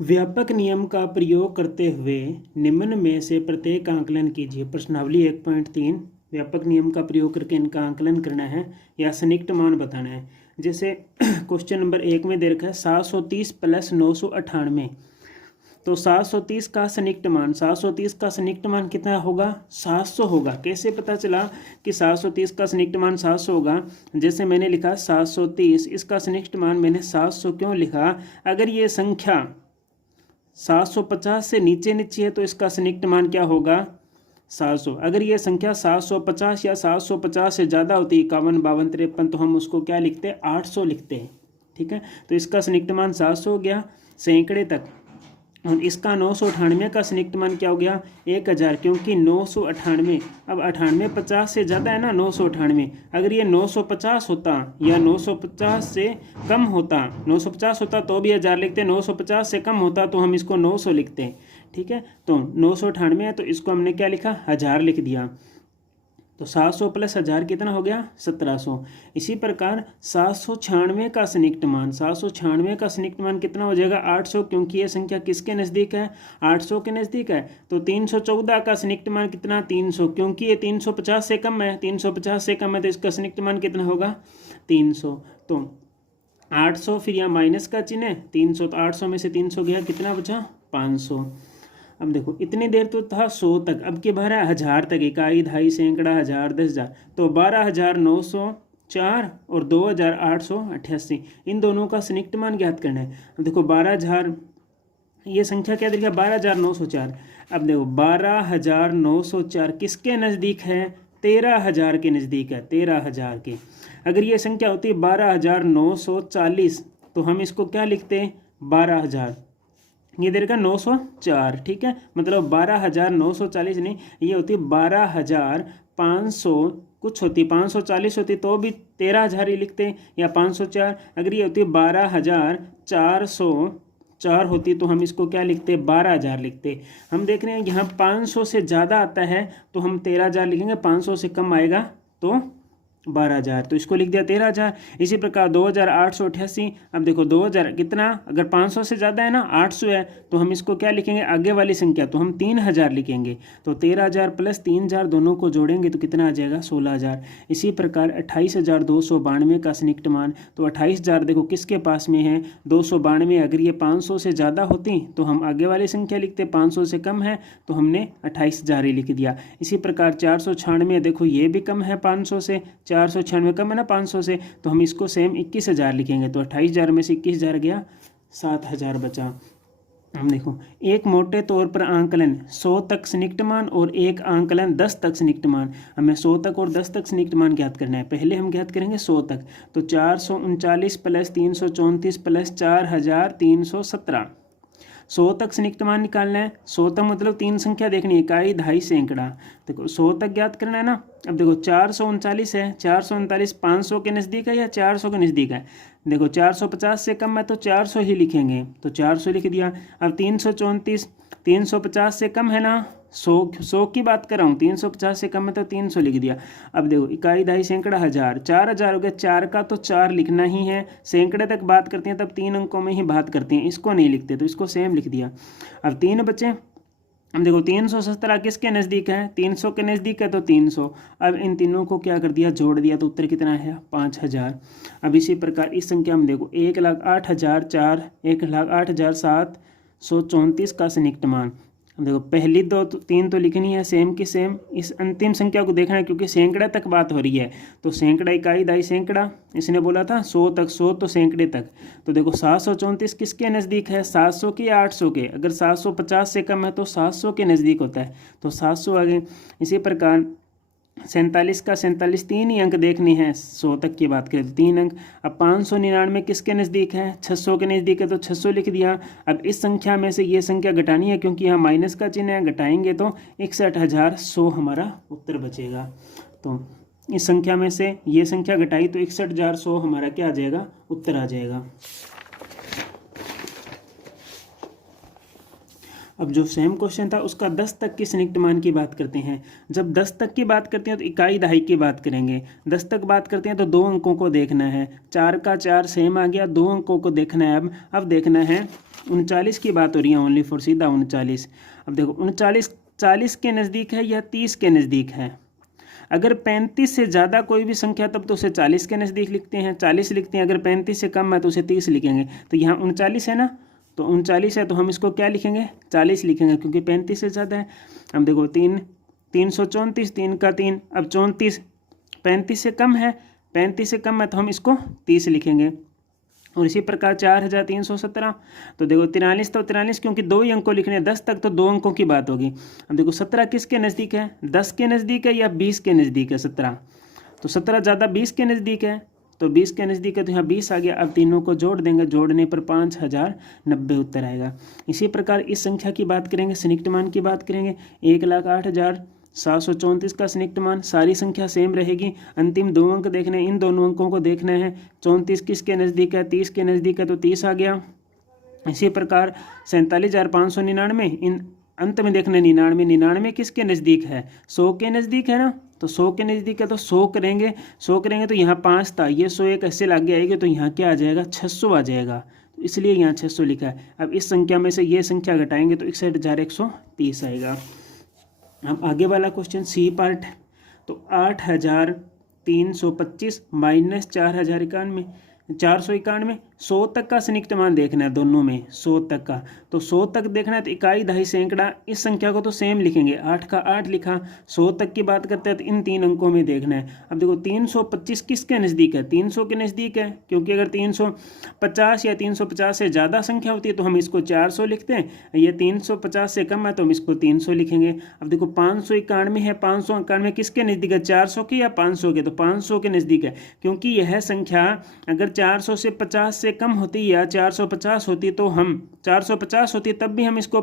व्यापक नियम का प्रयोग करते हुए निम्न में से प्रत्येक आंकलन कीजिए। प्रश्नावली 1.3 व्यापक नियम का प्रयोग करके इनका आंकलन करना है या संयुक्त मान बताना है। जैसे क्वेश्चन नंबर 1 में दे रखा है 730 प्लस 998, तो 730 का संयुक्त मान 730 का संयुक्त मान कितना होगा? 700 होगा। कैसे पता चला कि 730 का संयुक्त मान 700 होगा? जैसे मैंने लिखा 730, इसका संयुक्त मान मैंने 700 क्यों लिखा? अगर ये संख्या 750 से नीचे नीचे है तो इसका संयुक्त मान क्या होगा? 700। अगर ये संख्या 750 या 750 से ज़्यादा होती, 51, 52, 53, तो हम उसको क्या लिखते हैं? 800 लिखते हैं। ठीक है, तो इसका संयुक्त मान 700 हो गया सैकड़े तक। और इसका 998 का संयुक्त मान क्या हो गया? 1000, क्योंकि 998, अब 98 50 से ज़्यादा है ना 998। अगर ये 950 होता या 950 से कम होता, 950 होता तो भी 1000 लिखते, 950 से कम होता तो हम इसको 900 लिखते हैं। ठीक है, तो 998 है तो इसको हमने क्या लिखा? 1000 लिख दिया। तो 700 प्लस 1000 कितना हो गया? 1700। इसी प्रकार 796 का संयुक्त मान, 796 का संयुक्त मान कितना हो जाएगा? 800, क्योंकि ये संख्या किसके नज़दीक है? 800 के नज़दीक है। तो 314 का संयुक्त मान कितना? 300, क्योंकि ये 350 से कम है, 350 से कम है तो इसका संयुक्त मान कितना होगा? 300। तो 800, फिर यहाँ माइनस का चिन्ह है, 300, तो 800 में से 300 गया, कितना बचा? 500। अब देखो इतनी देर तो था 100 तक, अब के 12,000 तक, इकाई, दहाई, सैकड़ा, 1000, 10,000, तो 12,904 और 2,888, इन दोनों का संयुक्त मान ज्ञात करना है। अब देखो 12,000, ये संख्या क्या देखिए? 12,904। अब देखो 12,904 किसके नज़दीक है? 13,000 के नज़दीक है, 13,000 के। अगर ये संख्या होती है 12,940 तो हम इसको क्या लिखते हैं? 12,000, ये दे रखा 904। ठीक है, मतलब 12,940 नहीं, ये होती 12,500 कुछ होती, 540 होती तो भी 13,000 ही लिखते, या 504। अगर ये होती 12,404 होती तो हम इसको क्या लिखते? 12,000 लिखते। हम देख रहे हैं यहाँ 500 से ज़्यादा आता है तो हम 13,000 लिखेंगे, 500 से कम आएगा तो 12,000, तो इसको लिख दिया 13,000। इसी प्रकार 2,888। अब देखो 2,000 कितना? अगर 500 से ज़्यादा है ना, 800 है, तो हम इसको क्या लिखेंगे? आगे वाली संख्या, तो हम 3,000 लिखेंगे। तो 13,000 प्लस 3,000 दोनों को जोड़ेंगे तो कितना आ जाएगा? 16,000। इसी प्रकार 28,292 का संयुक्त मान, तो 28,000 देखो किसके पास में है? 292। अगर ये 500 से ज़्यादा होती तो हम आगे वाली संख्या लिखते, 500 से कम है तो हमने 28,000 ही लिख दिया। इसी प्रकार 496, देखो ये भी कम है 500 से, 496 कम है ना 500 से, तो हम इसको सेम 21,000 लिखेंगे। तो 28,000 में से 21,000 गया, 7,000 बचा। हम देखो एक मोटे तौर पर आंकलन 100 तक संयुक्त मान और एक आंकलन 10 तक संयुक्त मान, हमें 100 तक और 10 तक संयुक्त मान ज्ञात करना है। पहले हम ज्ञात करेंगे 100 तक, तो 439 प्लस 334 प्लस 4,317, 100 तक संयुक्त मान निकालना है। 100 तक मतलब 3 संख्या देखनी है, इकाई, दहाई, सैकड़ा। देखो 100 तक ज्ञात करना है ना। अब देखो 439 है, 439 500 के नज़दीक है या 400 के नज़दीक है? देखो 450 से कम है तो 400 ही लिखेंगे, तो 400 लिख दिया। अब 334, 350 से कम है ना, 100 की बात कर रहा हूँ, 350 से कम है तो 300 लिख दिया। अब देखो इकाई, दहाई, सैकड़ा, 1000, 4,000 हो गया। 4 का तो 4 लिखना ही है, सैकड़े तक बात करते हैं तब 3 अंकों में ही बात करते हैं, इसको नहीं लिखते, तो इसको सेम लिख दिया। अब 3 बचे। अब देखो 317 किसके नज़दीक है? 300 के नज़दीक है तो 300। अब इन तीनों को क्या कर दिया? जोड़ दिया, तो उत्तर कितना है? 5,000। अब इसी प्रकार इस संख्या में देखो 1,08,004, 1,08,734 का संयुक्त मान। अब देखो पहली 2-3 तो लिखनी है सेम की सेम, इस अंतिम संख्या को देखना है क्योंकि सैकड़ा तक बात हो रही है। तो सैकड़ा, इकाई, दहाई, सैकड़ा, इसने बोला था 100 तक, 100 तो सैकड़े तक। तो देखो 734 किसके नज़दीक है? 700 के या 800 के? अगर 750 से कम है तो 700 के नज़दीक होता है, तो 700 आ गए। इसी प्रकार 47 का 47, 3 ही अंक देखने हैं, 100 तक की बात करें तो 3 अंक। अब 599 किसके नज़दीक है? 600 के नज़दीक है तो 600 लिख दिया। अब इस संख्या में से ये संख्या घटानी है क्योंकि यहाँ माइनस का चिन्ह है, घटाएंगे तो 61,100 हमारा उत्तर बचेगा। तो इस संख्या में से ये संख्या घटाई तो 61,100 हमारा क्या आ जाएगा? उत्तर आ जाएगा। अब जो सेम क्वेश्चन था उसका 10 तक की संयुक्त मान की बात करते हैं। जब 10 तक की बात करते हैं तो इकाई दहाई की बात करेंगे। 10 तक बात करते हैं तो 2 अंकों को देखना है। 4 का 4 सेम आ गया, 2 अंकों को देखना है। अब देखना है 39 की बात हो रही है ओनली फॉर, सीधा 39। अब देखो 39 40 के नज़दीक है या 30 के नज़दीक है। अगर 35 से ज़्यादा कोई भी संख्या तब तो उसे 40 के नज़दीक लिखते हैं, 40 लिखते हैं। अगर 35 से कम है तो उसे 30 लिखेंगे। तो यहाँ 39 है ना, तो 39 है तो हम इसको क्या लिखेंगे, 40 लिखेंगे, क्योंकि 35 से ज़्यादा है। अब देखो 334, 3 का 3, अब 34 35 से कम है, 35 से कम है तो हम इसको 30 लिखेंगे। और इसी प्रकार 4317, तो देखो 43 तो 43, क्योंकि 2 ही अंक को लिखने हैं। 10 तक तो 2 अंकों की बात होगी। अब देखो 17 किसके नज़दीक है, 10 के नज़दीक है या 20 के नज़दीक है। 17 तो 17 ज़्यादा 20 के नज़दीक है, तो 20 के नज़दीक है तो यहाँ 20 आ गया। अब तीनों को जोड़ देंगे, जोड़ने पर 5090 उत्तर आएगा। इसी प्रकार इस संख्या की बात करेंगे, संयुक्त मान की बात करेंगे। 1,08,734 का संयुक्त मान, सारी संख्या सेम रहेगी। अंतिम 2 अंक देखने, इन दोनों अंकों को देखना है। 34 किसके नज़दीक है, 30 के नज़दीक है, तो 30 आ गया। इसी प्रकार 47,599, इन अंत में देखना 99 किसके नज़दीक है, 100 के नज़दीक है ना, तो 100 के नज़दीक है तो 100 करेंगे। 100 करेंगे तो यहाँ 5 था, ये 101 ऐसे लागे आएगी तो यहाँ क्या आ जाएगा, 600 आ जाएगा। तो इसलिए यहाँ 600 लिखा है। अब इस संख्या में से ये संख्या घटाएंगे तो 61,130 आएगा। अब आगे वाला क्वेश्चन सी पार्ट, तो 8,325 माइनस 4,091, 491, 100 तक का संयुक्त मान देखना है दोनों में, 100 तक का। तो 100 तक देखना है तो इकाई दहाई सैकड़ा, इस संख्या को तो सेम लिखेंगे। 8 का 8 लिखा। 100 तक की बात करते हैं तो इन 3 अंकों में देखना है। अब देखो 325 किसके नज़दीक है, 300 के नज़दीक है, क्योंकि अगर 350 या 350 से ज़्यादा संख्या होती है तो हम इसको 400 लिखते हैं। ये 350 से कम है तो हम इसको 300 लिखेंगे। अब देखो 591 है, 591 किसके नज़दीक है, 400 के या 500 के, तो 500 के नज़दीक है, क्योंकि यह संख्या अगर 400 से 50 से कम होती या 450 होती तो हम 450 होती तब भी हम इसको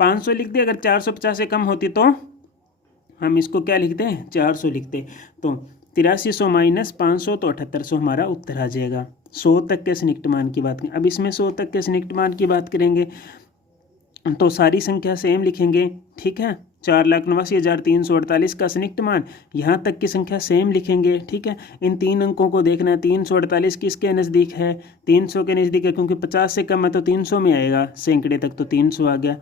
500 लिखते। अगर 450 से कम होती तो हम इसको क्या लिखते हैं, 400 लिखते। तो 8300 माइनस 500 तो 7800 हमारा उत्तर आ जाएगा। 100 तक के संयुक्त मान की बात करें। अब इसमें 100 तक के संयुक्त मान की बात करेंगे तो सारी संख्या सेम लिखेंगे, ठीक है। 4,89,348 का संयुक्त मान, यहाँ तक की संख्या सेम लिखेंगे, ठीक है। इन 3 अंकों को देखना है। 348 किसके नज़दीक है, 300 के नज़दीक है, क्योंकि 50 से कम है तो 300 में आएगा, सैकड़े तक तो 300 आ गया।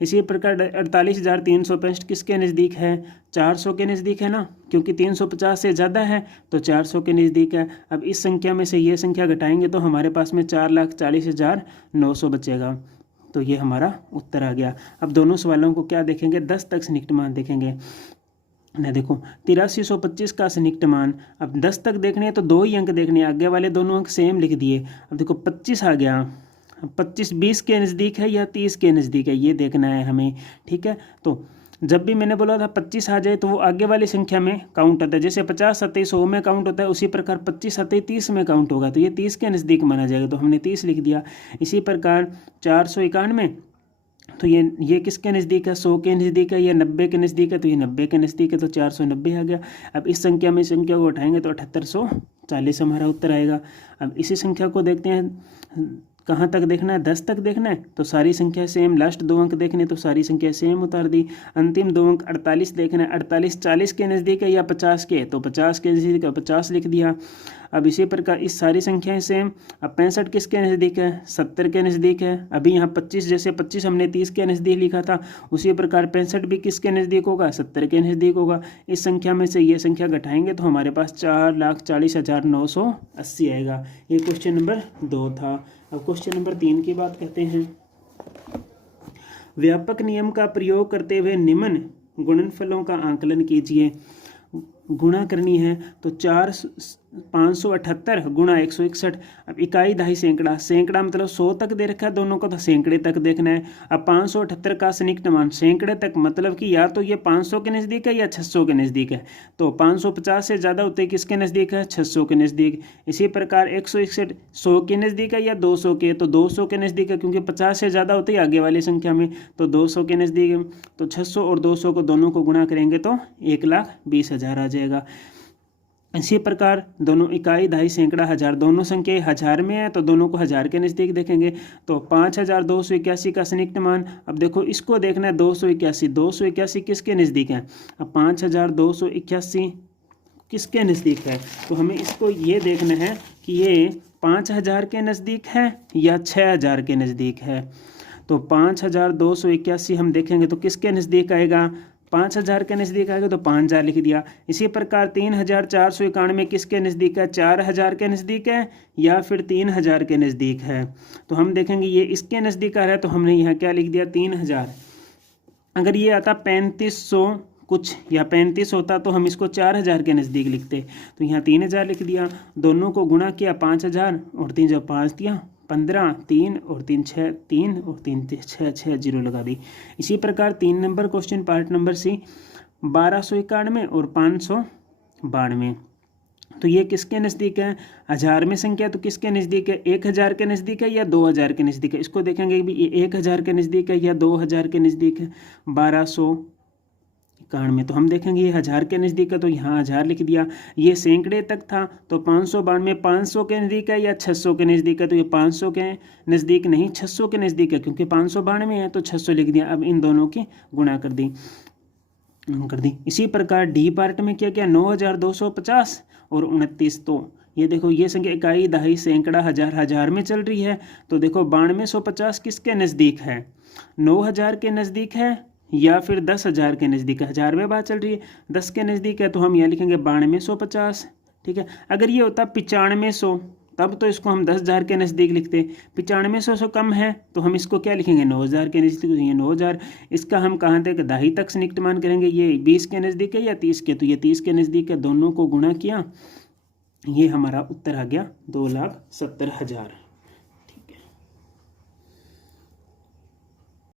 इसी प्रकार 48,365 किसके नज़दीक है, 400 के नज़दीक है ना, क्योंकि 350 से ज़्यादा है तो 400 के नज़दीक है। अब इस संख्या में से ये संख्या घटाएंगे तो हमारे पास में 4,40,900 बचेगा। तो ये हमारा उत्तर आ गया। अब दोनों सवालों को क्या देखेंगे, 10 तक संयुक्त मान देखेंगे ना। देखो 8325 का संयुक्त मान, अब 10 तक देखने हैं तो 2 ही अंक देखने हैं, आगे वाले दोनों अंक सेम लिख दिए। अब देखो 25 आ गया। 25 20 के नज़दीक है या 30 के नज़दीक है, ये देखना है हमें, ठीक है। तो जब भी मैंने बोला था 25 आ जाए तो वो आगे वाली संख्या में काउंट होता है। जैसे 50 27 100 में काउंट होता है, उसी प्रकार 25 27 30 में काउंट होगा, तो ये 30 के नज़दीक माना जाएगा, तो हमने 30 लिख दिया। इसी प्रकार 491, तो ये किसके नज़दीक है, 100 के नज़दीक है या 90 के नज़दीक है, तो ये 90 के नज़दीक है, तो 490 आ गया। अब इस संख्या में संख्या को उठाएंगे तो 7840 हमारा उत्तर आएगा। अब इसी संख्या को देखते हैं, कहाँ तक देखना है, 10 तक देखना है, तो सारी संख्या सेम। लास्ट 2 अंक देखने तो सारी संख्या सेम उतार दी। अंतिम 2 अंक 48 देखना है, 48 40 के नज़दीक है या 50 के, तो 50 के नज़दीक है, 50 लिख दिया। अब इसी प्रकार इस सारी संख्याएं सेम। अब 65 किसके नज़दीक है, 70 के नज़दीक है। अभी यहाँ 25, जैसे 25 हमने 30 के नज़दीक लिखा था, उसी प्रकार 65 भी किसके नज़दीक होगा, 70 के नज़दीक होगा। इस संख्या में से ये संख्या घटाएंगे तो हमारे पास 4,40,980 आएगा। ये क्वेश्चन नंबर 2 था। अब क्वेश्चन नंबर 3 की बात करते हैं। व्यापक नियम का प्रयोग करते हुए निम्न गुणनफलों का आंकलन कीजिए। गुणा करनी है तो 578 गुणा 161। अब इकाई दहाई सैकड़ा, सैकड़ा मतलब 100 तक दे रखा है दोनों को, तो सैकड़े तक देखना है। अब 578 का संयुक्त मान सैकड़े तक, मतलब कि या तो ये 500 के नज़दीक है या 600 के नज़दीक है। तो 550 से ज़्यादा होते किसके नज़दीक है, 600 के नज़दीक। इसी प्रकार 161 100 के नज़दीक है या 200 के, तो 200 के नज़दीक है, क्योंकि 50 से ज़्यादा होते ही आगे वाली संख्या में, तो 200 के नज़दीक है। तो 600 और 200 को दोनों को गुणा करेंगे तो 1,20,000 आ जाएगा। इसी प्रकार दोनों इकाई, दहाई, सैकड़ा, हज़ार, दोनों संख्या हज़ार में है तो दोनों को हज़ार के नज़दीक देखेंगे। तो 5281 का संयुक्त मान, अब देखो इसको देखना है 281 किसके नज़दीक है। अब 5281 किसके नज़दीक है, तो हमें इसको ये देखना है कि ये 5000 के नज़दीक है या 6000 के नज़दीक है। तो 5281 हम देखेंगे तो किसके नज़दीक आएगा, 5000 के नज़दीक आएगा तो 5000 लिख दिया। इसी प्रकार 3491 किसके नज़दीक है, 4000 के नज़दीक है या फिर 3000 के नज़दीक है। तो हम देखेंगे ये इसके नज़दीक आ रहा है तो हमने यहाँ क्या लिख दिया 3000। अगर ये आता 3500 कुछ या 35 होता तो हम इसको 4000 के नज़दीक लिखते, तो यहाँ 3000 लिख दिया। दोनों को गुणा किया 5000 और 3 जब 5 दिया 15, 3 और 3 6, 3 और 3 6, 6 जीरो लगा दी। इसी प्रकार 3 number question part number C 1291 और 592, तो ये किसके नज़दीक है, हज़ार में संख्या तो किसके नज़दीक है, 1000 के नज़दीक है या 2000 के नज़दीक है। इसको देखेंगे कि ये 1000 के नज़दीक है या 2000 के नज़दीक है। 1291 तो हम देखेंगे ये हज़ार के नज़दीक है तो यहाँ 1000 लिख दिया। ये सैकड़े तक था तो 592 500 के नज़दीक है या 600 के नज़दीक है, तो ये 500 के नज़दीक नहीं 600 के नज़दीक है, क्योंकि 592 है तो 600 लिख दिया। अब इन दोनों की गुणा कर दी। इसी प्रकार डी पार्ट में क्या क्या 9250 और 29, तो ये देखो ये संख्या इकाई, दहाई, सैकड़ा, हज़ार, हज़ार में चल रही है। तो देखो 9250 किसके नज़दीक है, 9000 के नज़दीक है या फिर 10,000 के नज़दीक है। हज़ार में बात चल रही है, 10 के नज़दीक है तो हम यहाँ लिखेंगे 9250। ठीक है, अगर ये होता 9500 तब तो इसको हम 10,000 के नज़दीक लिखते। 9500 से कम है तो हम इसको क्या लिखेंगे 9000 के नज़दीक। तो ये 9000, इसका हम कहाँ तक दहाई तक संयुक्त मान करेंगे, ये 20 के नज़दीक है या 30 के, तो ये 30 के नज़दीक है। दोनों को गुणा किया, ये हमारा उत्तर आ गया 2,70,000।